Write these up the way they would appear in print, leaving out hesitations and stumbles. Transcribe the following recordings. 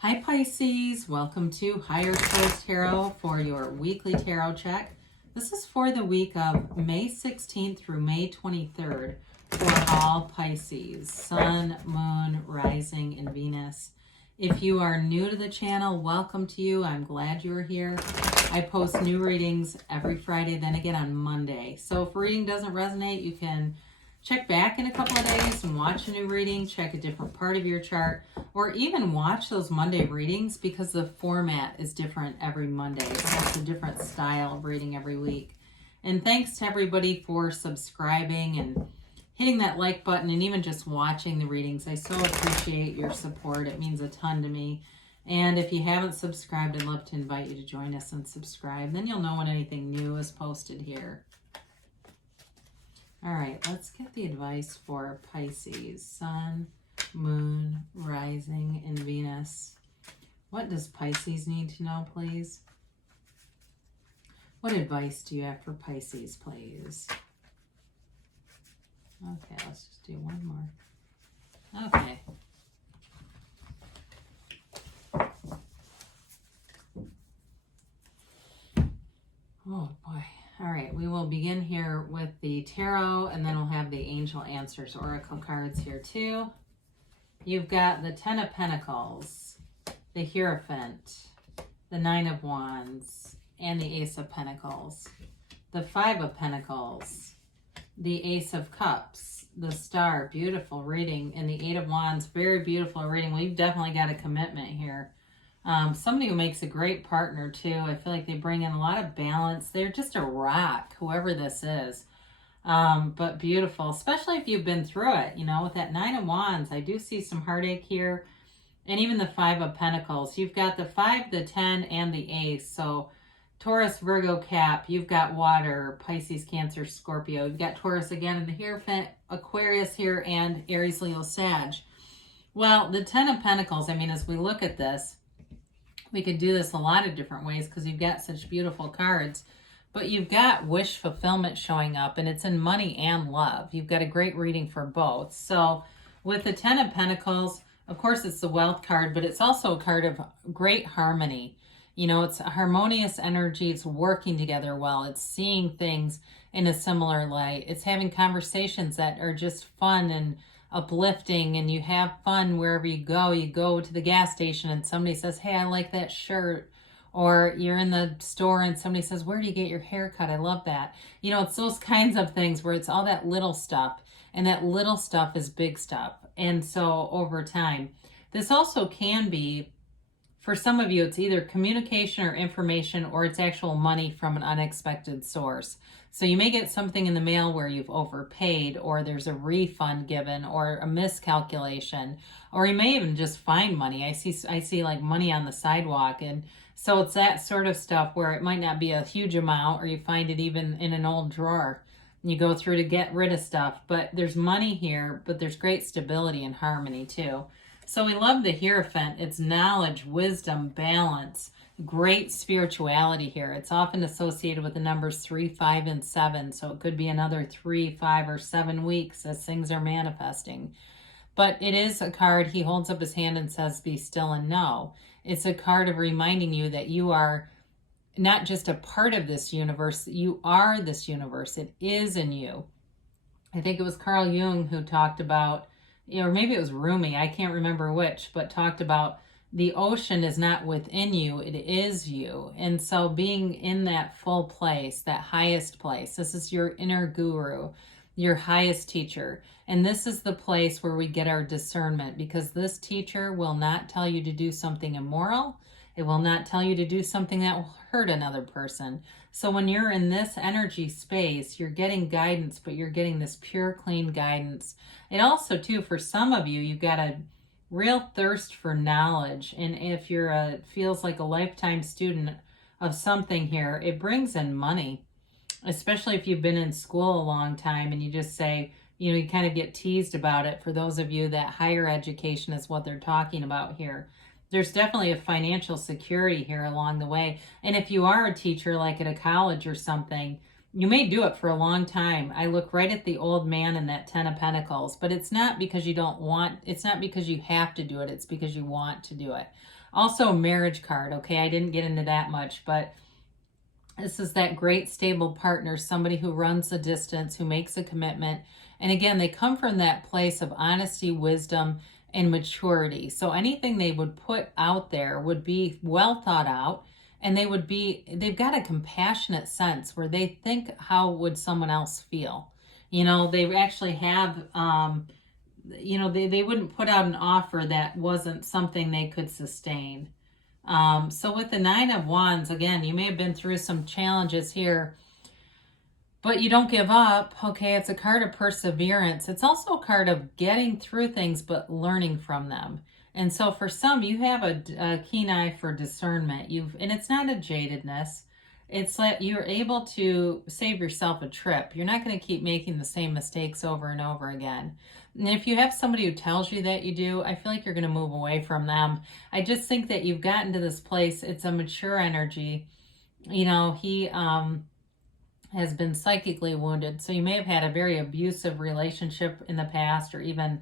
Hi Pisces, welcome to Higher Source Tarot for your weekly tarot check. This is for the week of May 16th through May 23rd for all Pisces, Sun, Moon, Rising, and Venus. If you are new to the channel, welcome to you. I'm glad you're here. I post new readings every Friday, then again on Monday. So if a reading doesn't resonate, you can check back in a couple of days and watch a new reading, check a different part of your chart, or even watch those Monday readings because the format is different every Monday. So it's a different style of reading every week. And thanks to everybody for subscribing and hitting that like button and even just watching the readings. I so appreciate your support. It means a ton to me. And if you haven't subscribed, I'd love to invite you to join us and subscribe. Then you'll know when anything new is posted here. All right, let's get the advice for Pisces, Sun, Moon, Rising, and Venus. What does Pisces need to know, please? What advice do you have for Pisces, please? Okay, let's just do one more. Okay. Oh, boy. All right, we will begin here with the tarot, and then we'll have the Angel Answers Oracle cards here too. You've got the Ten of Pentacles, the Hierophant, the Nine of Wands, and the Ace of Pentacles. The Five of Pentacles, the Ace of Cups, the Star, beautiful reading, and the Eight of Wands, very beautiful reading. We've definitely got a commitment here. Somebody who makes a great partner too. I feel like they bring in a lot of balance. They're just a rock, whoever this is. But beautiful, especially if you've been through it. You know, with that Nine of Wands, I do see some heartache here. And even the Five of Pentacles. You've got the 5, the 10, and the Ace. So Taurus, Virgo, Cap. You've got water, Pisces, Cancer, Scorpio. You've got Taurus again in the Hierophant, Aquarius here, and Aries, Leo, Sag. Well, the Ten of Pentacles, I mean, as we look at this, we could do this a lot of different ways because you've got such beautiful cards. But you've got wish fulfillment showing up, and it's in money and love. You've got a great reading for both. So with the Ten of Pentacles, of course, it's the wealth card, but it's also a card of great harmony. You know, it's a harmonious energy. It's working together well. It's seeing things in a similar light. It's having conversations that are just fun and uplifting, and you have fun wherever you go. You go to the gas station and somebody says, hey, I like that shirt. Or you're in the store and somebody says, where do you get your hair cut? I love that. You know, it's those kinds of things where it's all that little stuff, and that little stuff is big stuff. And so over time, this also can be, for some of you, it's either communication or information, or it's actual money from an unexpected source. So you may get something in the mail where you've overpaid, or there's a refund given, or a miscalculation, or you may even just find money. I see like money on the sidewalk. And so it's that sort of stuff where it might not be a huge amount, or you find it even in an old drawer. You go through to get rid of stuff, but there's money here, but there's great stability and harmony too. So we love the Hierophant. It's knowledge, wisdom, balance, great spirituality here. It's often associated with the numbers 3, 5, and 7. So it could be another 3, 5, or 7 weeks as things are manifesting. But it is a card, he holds up his hand and says, be still and know. It's a card of reminding you that you are not just a part of this universe, you are this universe. It is in you. I think it was Carl Jung who talked about, or maybe it was Rumi, I can't remember which, but talked about the ocean is not within you, it is you. And so being in that full place, that highest place, this is your inner guru, your highest teacher. And this is the place where we get our discernment, because this teacher will not tell you to do something immoral. It will not tell you to do something that will hurt another person. So when you're in this energy space, you're getting guidance, but you're getting this pure, clean guidance. It also, too, for some of you, you've got a real thirst for knowledge. And if you're feels like a lifetime student of something here, it brings in money, especially if you've been in school a long time and you just say, you know, you kind of get teased about it. For those of you that higher education is what they're talking about here. There's definitely a financial security here along the way. And if you are a teacher, like at a college or something, You may do it for a long time. I look right at the old man in that 10 of Pentacles, but it's not because you don't want, it's not because you have to do it. It's because you want to do it. Also a marriage card. Okay. I didn't get into that much, but this is that great stable partner, somebody who runs the distance, who makes a commitment. And again, they come from that place of honesty, wisdom, and maturity. So anything they would put out there would be well thought out. And they've got a compassionate sense where they think, how would someone else feel? You know, they actually have, you know, they wouldn't put out an offer that wasn't something they could sustain. So with the 9 of Wands, again, you may have been through some challenges here, but you don't give up. Okay, it's a card of perseverance. It's also a card of getting through things, but learning from them. And so for some, you have a keen eye for discernment. And it's not a jadedness. It's like you're able to save yourself a trip. You're not going to keep making the same mistakes over and over again. And if you have somebody who tells you that you do, I feel like you're going to move away from them. I just think that you've gotten to this place. It's a mature energy. You know, he has been psychically wounded. So you may have had a very abusive relationship in the past, or even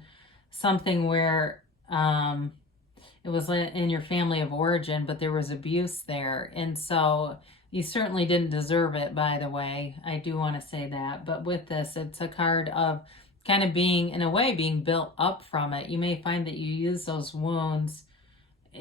something where it was in your family of origin, but there was abuse there. And so you certainly didn't deserve it, by the way. I do want to say that. But with this, it's a card of kind of being, in a way, being built up from it. You may find that you use those wounds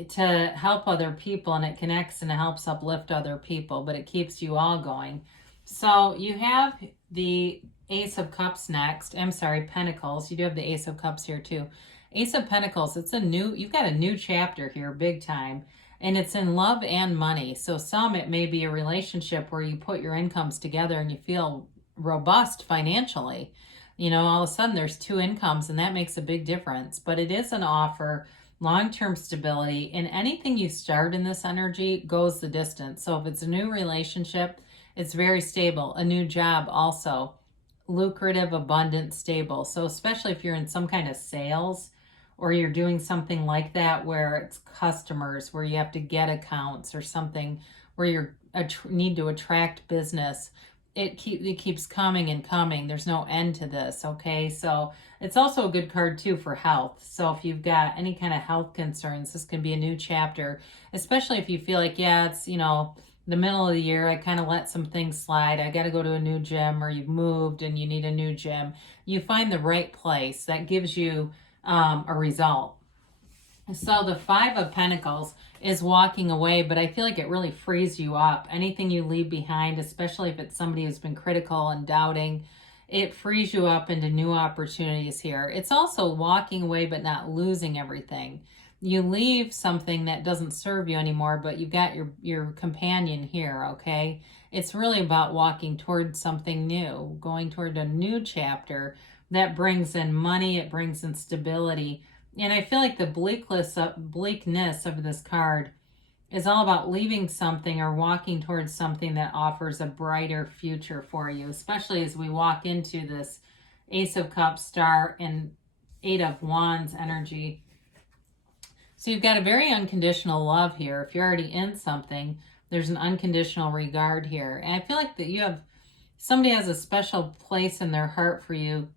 to help other people, and it connects and it helps uplift other people, but it keeps you all going. So you have the Ace of Cups next. I'm sorry, Pentacles. You do have the Ace of Cups here too. Ace of Pentacles, you've got a new chapter here, big time. And it's in love and money. So it may be a relationship where you put your incomes together and you feel robust financially. You know, all of a sudden there's 2 incomes, and that makes a big difference. But it is an offer, long-term stability, and anything you start in this energy goes the distance. So if it's a new relationship, it's very stable. A new job also, lucrative, abundant, stable. So especially if you're in some kind of sales, or you're doing something like that where it's customers, where you have to get accounts, or something where you need to attract business, it keeps coming and coming. There's no end to this, okay? So it's also a good card too for health. So if you've got any kind of health concerns, this can be a new chapter, especially if you feel like, yeah, it's, you know, the middle of the year, I kind of let some things slide. I got to go to a new gym, or you've moved and you need a new gym. You find the right place that gives you a result. So the 5 of Pentacles is walking away, but I feel like it really frees you up. Anything you leave behind, especially if it's somebody who's been critical and doubting, it frees you up into new opportunities here. It's also walking away, but not losing everything. You leave something that doesn't serve you anymore, but you've got your companion here, okay? It's really about walking towards something new, going toward a new chapter that brings in money, it brings in stability. And I feel like the bleakness of this card is all about leaving something or walking towards something that offers a brighter future for you, especially as we walk into this Ace of Cups, Star, and 8 of Wands energy. So you've got a very unconditional love here. If you're already in something, there's an unconditional regard here. And I feel like that somebody has a special place in their heart for you,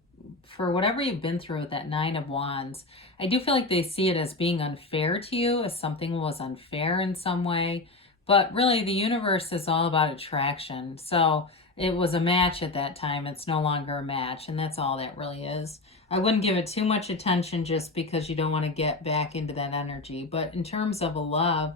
for whatever you've been through with that 9 of Wands. I do feel like they see it as being unfair to you, as something was unfair in some way. But really, the universe is all about attraction. So it was a match at that time. It's no longer a match. And that's all that really is. I wouldn't give it too much attention just because you don't want to get back into that energy. But in terms of a love,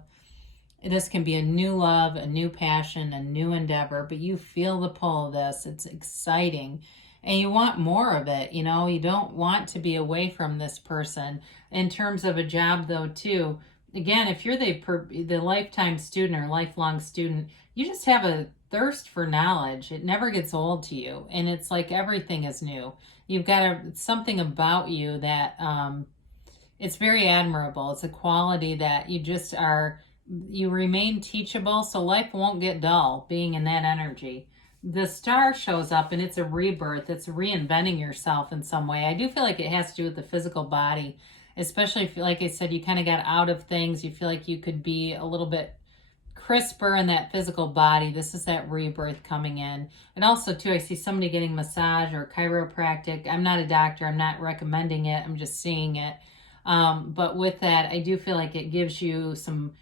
this can be a new love, a new passion, a new endeavor. But you feel the pull of this. It's exciting. And you want more of it, you know. You don't want to be away from this person. In terms of a job, though, too, again, if you're the lifetime student or lifelong student, you just have a thirst for knowledge. It never gets old to you. And it's like everything is new. You've got something about you that it's very admirable. It's a quality that you remain teachable, so life won't get dull being in that energy. The Star shows up, and it's a rebirth. It's reinventing yourself in some way. I do feel like it has to do with the physical body, especially if, like I said, you kind of got out of things. You feel like you could be a little bit crisper in that physical body. This is that rebirth coming in. And also, too, I see somebody getting massage or chiropractic. I'm not a doctor. I'm not recommending it. I'm just seeing it. But with that, I do feel like it gives you some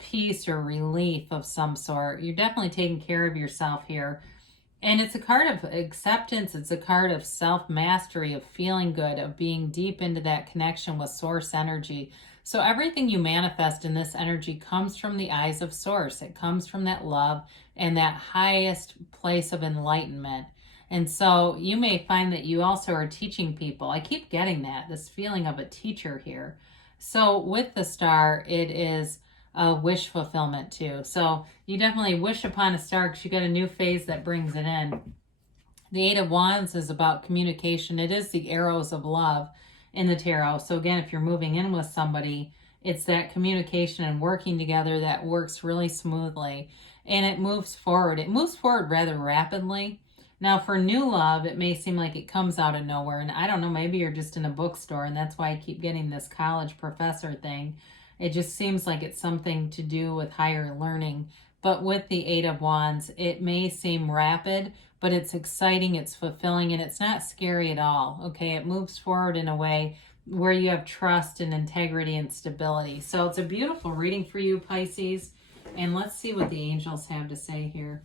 peace or relief of some sort. You're definitely taking care of yourself here. And it's a card of acceptance. It's a card of self-mastery, of feeling good, of being deep into that connection with source energy. So everything you manifest in this energy comes from the eyes of source. It comes from that love and that highest place of enlightenment. And so you may find that you also are teaching people. I keep getting that, this feeling of a teacher here. So with the star, it is a wish fulfillment too. So you definitely wish upon a star because you got a new phase that brings it in. The Eight of Wands is about communication. It is the arrows of love in the tarot. So again, if you're moving in with somebody, it's that communication and working together that works really smoothly. And it moves forward. It moves forward rather rapidly. Now for new love, it may seem like it comes out of nowhere. And I don't know, maybe you're just in a bookstore and that's why I keep getting this college professor thing. It just seems like it's something to do with higher learning. But with the Eight of Wands, it may seem rapid, but it's exciting, it's fulfilling, and it's not scary at all. Okay, it moves forward in a way where you have trust and integrity and stability. So it's a beautiful reading for you, Pisces. And let's see what the angels have to say here.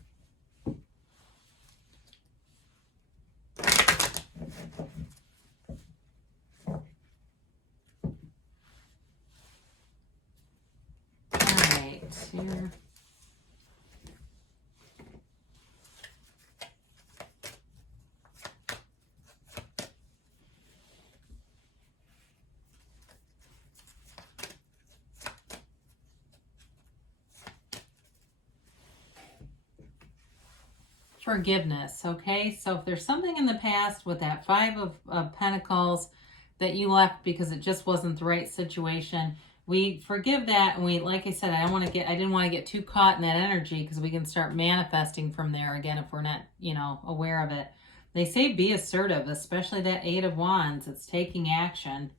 Here. Forgiveness, okay? So if there's something in the past with that Five of Pentacles that you left because it just wasn't the right situation, we forgive that, and we, like I said, I didn't want to get too caught in that energy because we can start manifesting from there again if we're not, aware of it. They say be assertive, especially that Eight of Wands. It's taking action.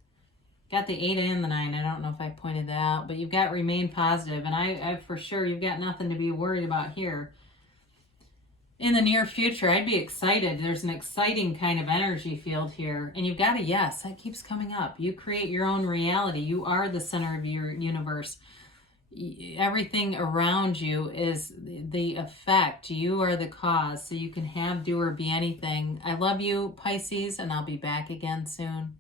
Got the 8 and the 9. I don't know if I pointed that out, but you've got remain positive, and I for sure, you've got nothing to be worried about here. In the near future, I'd be excited. There's an exciting kind of energy field here. And you've got a yes. That keeps coming up. You create your own reality. You are the center of your universe. Everything around you is the effect. You are the cause. So you can have, do, or be anything. I love you, Pisces, and I'll be back again soon.